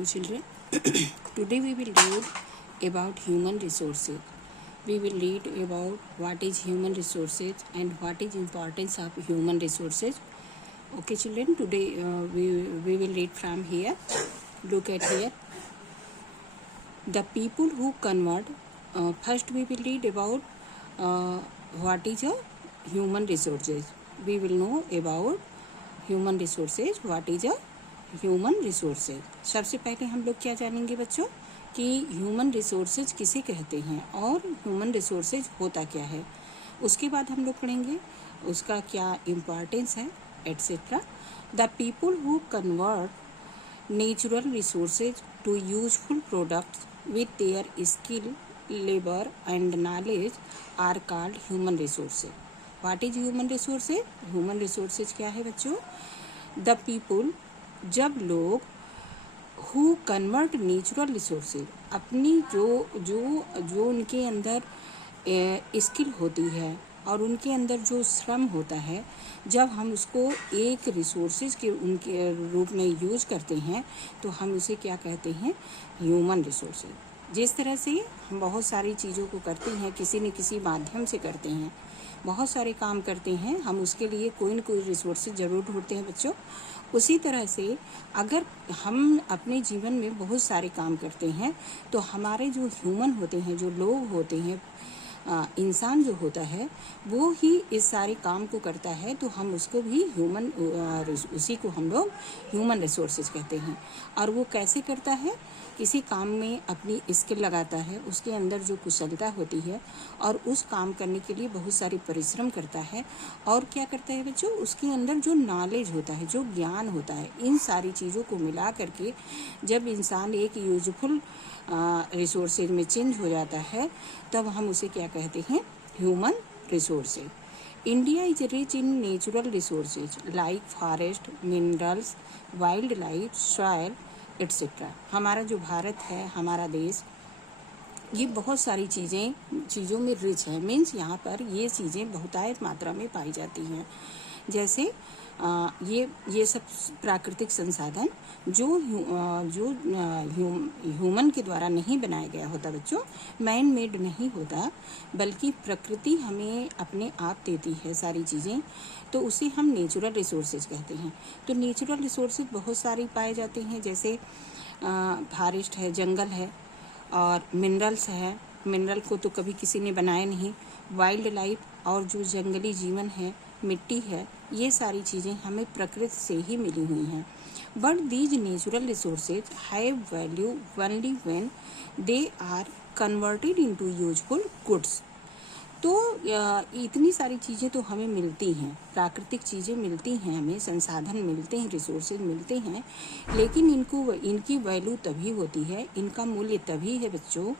Hello children. Today we will read about human resources. We will read about what is human resources and what is importance of human resources. Okay children, today we will read from here. Look at here. The people who convert. First we will read about what is a human resources. We will know about human resources. What is a human resources. सबसे पहले हम लोग क्या जानेंगे बच्चों कि human resources किसे कहते हैं और ह्यूमन रिसोर्सेज होता क्या है. उसके बाद हम लोग पढ़ेंगे उसका क्या इम्पोर्टेंस है etcetera. The people who convert natural resources to useful products with their skill, labour and knowledge are called human resources. What is human resources? Human resources क्या है बच्चों? द पीपल, जब लोग हु कन्वर्ट नेचुरल रिसोर्सेज, अपनी जो उनके अंदर skill होती है और उनके अंदर जो श्रम होता है, जब हम उसको एक रिसोर्सेज के उनके रूप में यूज करते हैं तो हम उसे क्या कहते हैं? Human resources. जिस तरह से हम बहुत सारी चीज़ों को करते हैं, किसी न किसी माध्यम से करते हैं, बहुत सारे काम करते हैं, हम उसके लिए कोई न कोई रिसोर्सेज ज़रूर ढूंढते हैं बच्चों. उसी तरह से अगर हम अपने जीवन में बहुत सारे काम करते हैं तो हमारे जो ह्यूमन होते हैं, जो लोग होते हैं, इंसान जो होता है वो ही इस सारे काम को करता है, तो हम उसको भी उसी को हम लोग ह्यूमन रिसोर्सेज कहते हैं. और वो कैसे करता है? किसी काम में अपनी स्किल लगाता है, उसके अंदर जो कुशलता होती है और उस काम करने के लिए बहुत सारी परिश्रम करता है. और क्या करता है बच्चों? उसके अंदर जो नॉलेज होता है, जो ज्ञान होता है, इन सारी चीज़ों को मिला करके जब इंसान एक यूजफुल रिसोर्सेज में चेंज हो जाता है तब हम उसे क्या कहते हैं? Human resources. India is rich in natural resources like forest, minerals, wild life, soil etcetera. हमारा जो भारत है, हमारा देश, ये बहुत सारी चीज़ों में रिच है. मीन्स यहाँ पर ये चीज़ें बहुतायत मात्रा में पाई जाती हैं. जैसे ये सब प्राकृतिक संसाधन जो ह्यूमन के द्वारा नहीं बनाया गया होता बच्चों, मैन मेड नहीं होता, बल्कि प्रकृति हमें अपने आप देती है सारी चीज़ें, तो उसे हम नेचुरल रिसोर्सेज कहते हैं. तो नेचुरल रिसोर्सेज बहुत सारे पाए जाते हैं. जैसे फॉरेस्ट है, जंगल है, और मिनरल्स है, मिनरल को तो कभी किसी ने बनाया नहीं. वाइल्ड लाइफ और जो जंगली जीवन है, मिट्टी है, ये सारी चीज़ें हमें प्रकृति से ही मिली हुई हैं. But these natural resources have value only when they are converted into useful goods. तो इतनी सारी चीज़ें तो हमें मिलती हैं, प्राकृतिक चीज़ें मिलती हैं, हमें संसाधन मिलते हैं, रिसोर्सेज मिलते हैं, लेकिन इनकी वैल्यू तभी होती है, इनका मूल्य तभी है बच्चों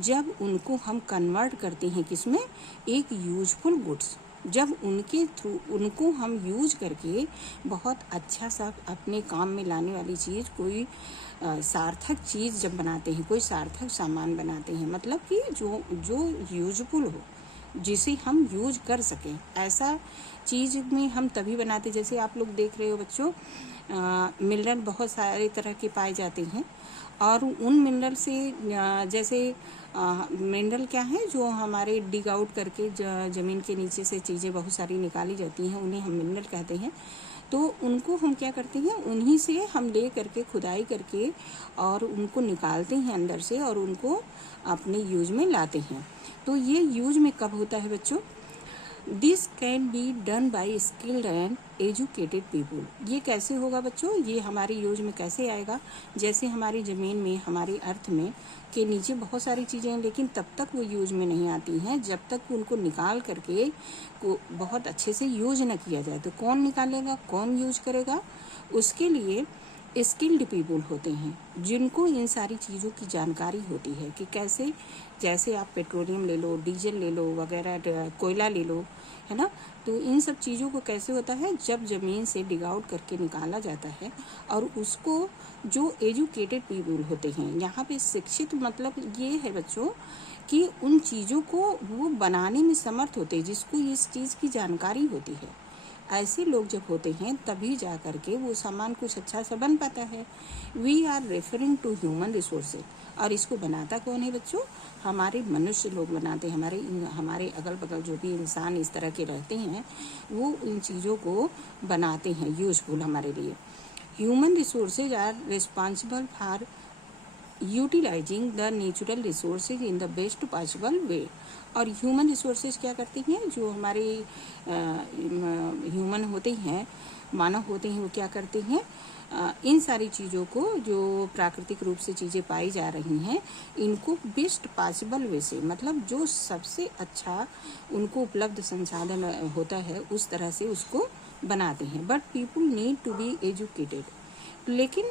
जब उनको हम कन्वर्ट करते हैं किसमें? एक यूजफुल गुड्स. जब उनको हम यूज करके बहुत अच्छा सा अपने काम में लाने वाली चीज़, कोई सार्थक चीज़ जब बनाते हैं, कोई सार्थक सामान बनाते हैं, मतलब कि जो यूजफुल हो, जिसे हम यूज कर सकें, ऐसा चीज़ में हम तभी बनाते. जैसे आप लोग देख रहे हो बच्चों, मिनरल बहुत सारे तरह के पाए जाते हैं और उन मिनरल से जैसे मिनरल क्या है, जो हमारे डिग आउट करके ज़मीन के नीचे से चीज़ें बहुत सारी निकाली जाती हैं, उन्हें हम मिनरल कहते हैं. तो उनको हम क्या करते हैं? उन्हीं से हम ले करके खुदाई करके और उनको निकालते हैं अंदर से और उनको अपने यूज में लाते हैं. तो ये यूज में कब होता है बच्चों? This can be done by skilled and educated people. ये कैसे होगा बच्चों? ये हमारे यूज में कैसे आएगा? जैसे हमारी ज़मीन में, हमारी अर्थ में के नीचे बहुत सारी चीज़ें हैं, लेकिन तब तक वो यूज में नहीं आती हैं जब तक उनको निकाल करके बहुत अच्छे से यूज न किया जाए. तो कौन निकालेगा, कौन यूज करेगा? उसके लिए स्किल्ड पीपुल होते हैं, जिनको इन सारी चीज़ों की जानकारी होती है कि कैसे. जैसे आप पेट्रोलियम ले लो, डीजल ले लो, वगैरह कोयला ले लो, है ना. तो इन सब चीज़ों को कैसे होता है? जब ज़मीन से डिग आउट करके निकाला जाता है और उसको जो एजुकेटेड पीपुल होते हैं, यहाँ पे शिक्षित मतलब ये है बच्चों कि उन चीज़ों को वो बनाने में समर्थ होते हैं, जिसको इस चीज़ की जानकारी होती है, ऐसे लोग जब होते हैं तभी जा कर के वो सामान कुछ अच्छा सा बन पाता है। We are referring to human resources. और इसको बनाता कौन है बच्चों? हमारे मनुष्य लोग बनाते हैं। हमारे अगल बगल जो भी इंसान इस तरह के रहते हैं वो इन चीज़ों को बनाते हैं यूजफुल हमारे लिए। Human resources are responsible for utilising the natural resources in the best possible way. और ह्यूमन रिसोर्सेज क्या करती हैं? जो हमारे ह्यूमन होते हैं, मानव होते हैं, वो क्या करते हैं? इन सारी चीज़ों को, जो प्राकृतिक रूप से चीज़ें पाई जा रही हैं, इनको बेस्ट पॉसिबल वे से, मतलब जो सबसे अच्छा उनको उपलब्ध संसाधन होता है उस तरह से उसको बनाते हैं। But people need to be educated. लेकिन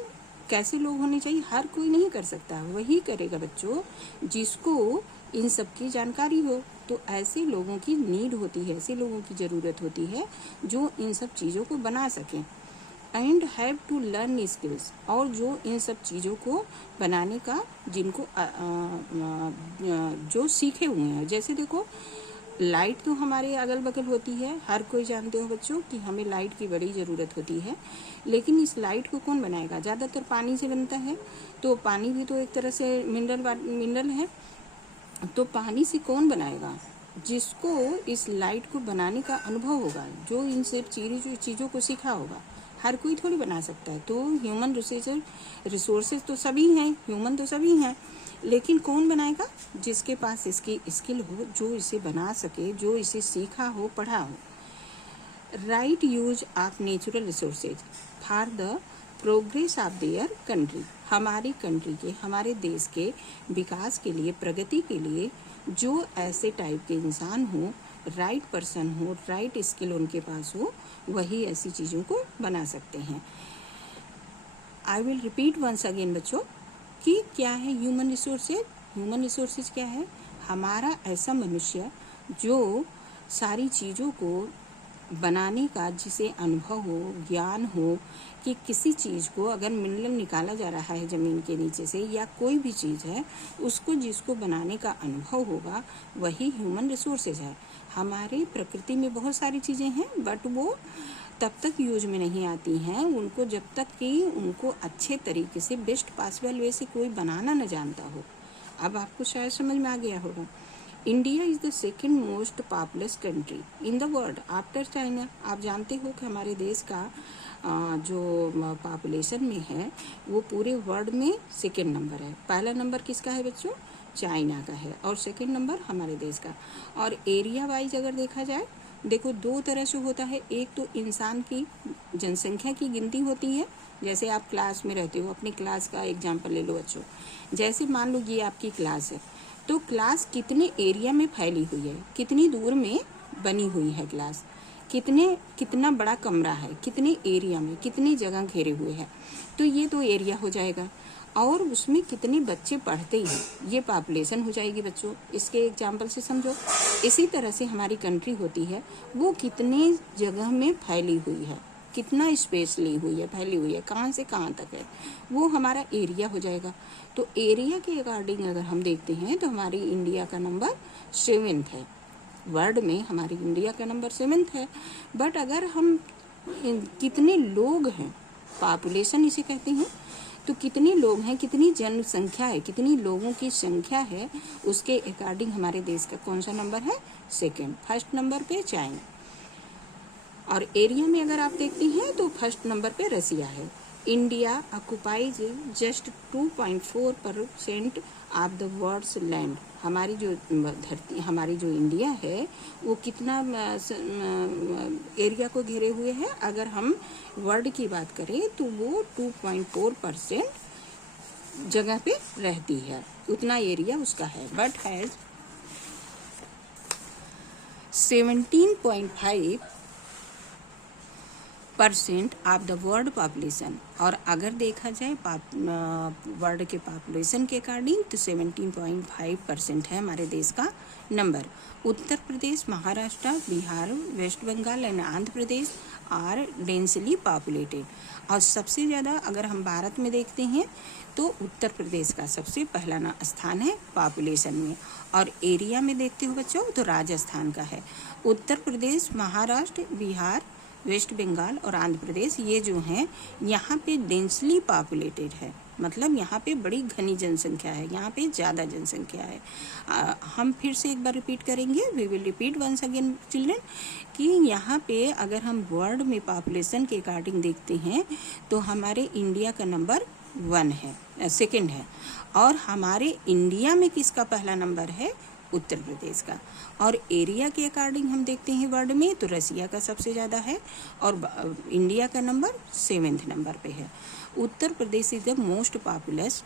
कैसे लोग होने चाहिए? हर कोई नहीं कर सकता, वही करेगा बच्चों जिसको इन सब की जानकारी हो। तो ऐसे लोगों की नीड होती है, ऐसे लोगों की ज़रूरत होती है जो इन सब चीज़ों को बना सकें। And have to learn skills. और जो इन सब चीज़ों को बनाने का जिनको जो सीखे हुए हैं। जैसे देखो, लाइट तो हमारे अगल बगल होती है, हर कोई जानते हो बच्चों कि हमें लाइट की बड़ी ज़रूरत होती है। लेकिन इस लाइट को कौन बनाएगा? ज़्यादातर पानी से बनता है। तो पानी भी तो एक तरह से मिनरल है। तो पानी से कौन बनाएगा? जिसको इस लाइट को बनाने का अनुभव होगा, जो इन सब चीज़ों को सीखा होगा। हर कोई थोड़ी बना सकता है। तो ह्यूमन रिसोर्सेज तो सभी हैं, ह्यूमन तो सभी हैं, लेकिन कौन बनाएगा? जिसके पास इसकी स्किल हो, जो इसे बना सके, जो इसे सीखा हो, पढ़ा हो। Right use of natural resources for the progress of their country. हमारी कंट्री के, हमारे देश के विकास के लिए, प्रगति के लिए जो ऐसे टाइप के इंसान हो, राइट पर्सन हो, राइट स्किल उनके पास हो, वही ऐसी चीज़ों को बना सकते हैं। I will repeat once again बच्चों कि क्या है ह्यूमन रिसोर्सेज? ह्यूमन रिसोर्सेज क्या है? हमारा ऐसा मनुष्य जो सारी चीज़ों को बनाने का, जिसे अनुभव हो, ज्ञान हो कि किसी चीज़ को अगर मिनरल निकाला जा रहा है ज़मीन के नीचे से, या कोई भी चीज़ है उसको, जिसको बनाने का अनुभव होगा, वही ह्यूमन रिसोर्सेज है। हमारे प्रकृति में बहुत सारी चीज़ें हैं, बट वो तब तक यूज में नहीं आती हैं उनको, जब तक कि उनको अच्छे तरीके से, बेस्ट पॉसिबल वे से कोई बनाना न जानता हो। अब आपको शायद समझ में आ गया होगा। India is the second most populous country in the world after China. आप जानते हो कि हमारे देश का जो पॉपुलेशन में है वो पूरे वर्ल्ड में सेकेंड नंबर है। पहला नंबर किसका है बच्चों? चाइना का है, और सेकेंड नंबर हमारे देश का। और एरिया वाइज अगर देखा जाए, देखो दो तरह से होता है। एक तो इंसान की जनसंख्या की गिनती होती है। जैसे आप क्लास में रहते हो, अपनी क्लास का एग्जाम्पल ले लो बच्चों। जैसे मान लो ये आपकी क्लास है, तो क्लास कितने एरिया में फैली हुई है, कितनी दूर में बनी हुई है क्लास, कितना बड़ा कमरा है, कितने एरिया में, कितनी जगह घेरे हुए है, तो ये तो एरिया हो जाएगा। और उसमें कितने बच्चे पढ़ते हैं, ये पॉपुलेशन हो जाएगी बच्चों। इसके एग्जाम्पल से समझो। इसी तरह से हमारी कंट्री होती है, वो कितने जगह में फैली हुई है, कितना स्पेस ली हुई है, फैली हुई है, कहाँ से कहाँ तक है, वो हमारा एरिया हो जाएगा। तो एरिया के अकॉर्डिंग अगर हम देखते हैं तो हमारी इंडिया का नंबर 7th है। वर्ल्ड में हमारी इंडिया का नंबर 7th है। बट अगर हम कितने लोग हैं, पॉपुलेशन इसे कहते हैं, तो कितने लोग हैं, कितनी जनसंख्या है, कितनी लोगों की संख्या है, उसके अकॉर्डिंग हमारे देश का कौन सा नंबर है? सेकेंड। फर्स्ट नंबर पे चाइना। और एरिया में अगर आप देखते हैं तो फर्स्ट नंबर पे रसिया है। India occupies just 2.4% of the world's land. हमारी जो धरती, हमारी जो इंडिया है, वो कितना एरिया को घेरे हुए है? अगर हम वर्ल्ड की बात करें तो वो 2.4% जगह पे रहती है, उतना एरिया उसका है। But has 17.5% of the world population. और अगर देखा जाए वर्ल्ड के पॉपुलेशन के अकॉर्डिंग तो 17.5% है हमारे देश का number. Uttar Pradesh, Maharashtra, Bihar, West Bengal and Andhra Pradesh are densely populated. और सबसे ज़्यादा अगर हम भारत में देखते हैं तो उत्तर प्रदेश का सबसे पहला स्थान है पॉपुलेशन में। और एरिया में देखते हो बच्चों तो राजस्थान का है। उत्तर प्रदेश, महाराष्ट्र, बिहार, वेस्ट बंगाल और आंध्र प्रदेश, ये जो हैं यहाँ पे डेंसली पॉपुलेटेड है, मतलब यहाँ पे बड़ी घनी जनसंख्या है, यहाँ पे ज़्यादा जनसंख्या है। हम फिर से एक बार रिपीट करेंगे, we will repeat once again children, कि यहाँ पे अगर हम वर्ल्ड में पॉपुलेशन के अकॉर्डिंग देखते हैं तो हमारे इंडिया का नंबर 1 है, सेकंड है, और हमारे इंडिया में किसका पहला नंबर है? उत्तर प्रदेश का। और एरिया के अकॉर्डिंग हम देखते हैं वर्ल्ड में तो रसिया का सबसे ज़्यादा है और इंडिया का नंबर 7वें नंबर पे है। Uttar Pradesh is the most populous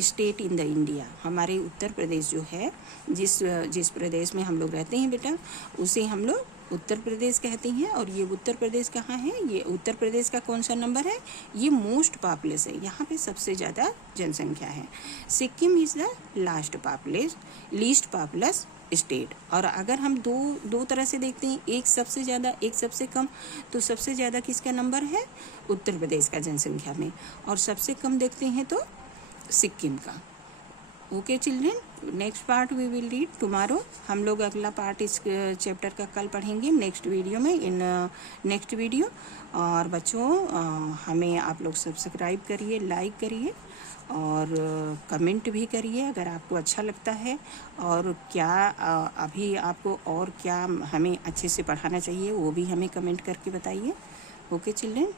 state in the India. हमारे उत्तर प्रदेश जो है, जिस प्रदेश में हम लोग रहते हैं बेटा, उसे हम लोग उत्तर प्रदेश कहते हैं। और ये उत्तर प्रदेश कहाँ है? ये उत्तर प्रदेश का कौन सा नंबर है? ये मोस्ट पॉपुलस है, यहाँ पे सबसे ज़्यादा जनसंख्या है। Sikkim is the least populous state. और अगर हम दो तरह से देखते हैं, एक सबसे ज़्यादा एक सबसे कम, तो सबसे ज़्यादा किसका नंबर है? उत्तर प्रदेश का जनसंख्या में, और सबसे कम देखते हैं तो सिक्किम का। Okay children, next part we will read tomorrow. हम लोग अगला पार्ट इस चैप्टर का कल पढ़ेंगे नेक्स्ट वीडियो में, इन नेक्स्ट वीडियो। और बच्चों, हमें आप लोग सब्सक्राइब करिए, लाइक करिए और कमेंट भी करिए अगर आपको अच्छा लगता है, और क्या अभी आपको और क्या हमें अच्छे से पढ़ाना चाहिए वो भी हमें कमेंट करके बताइए। Okay children.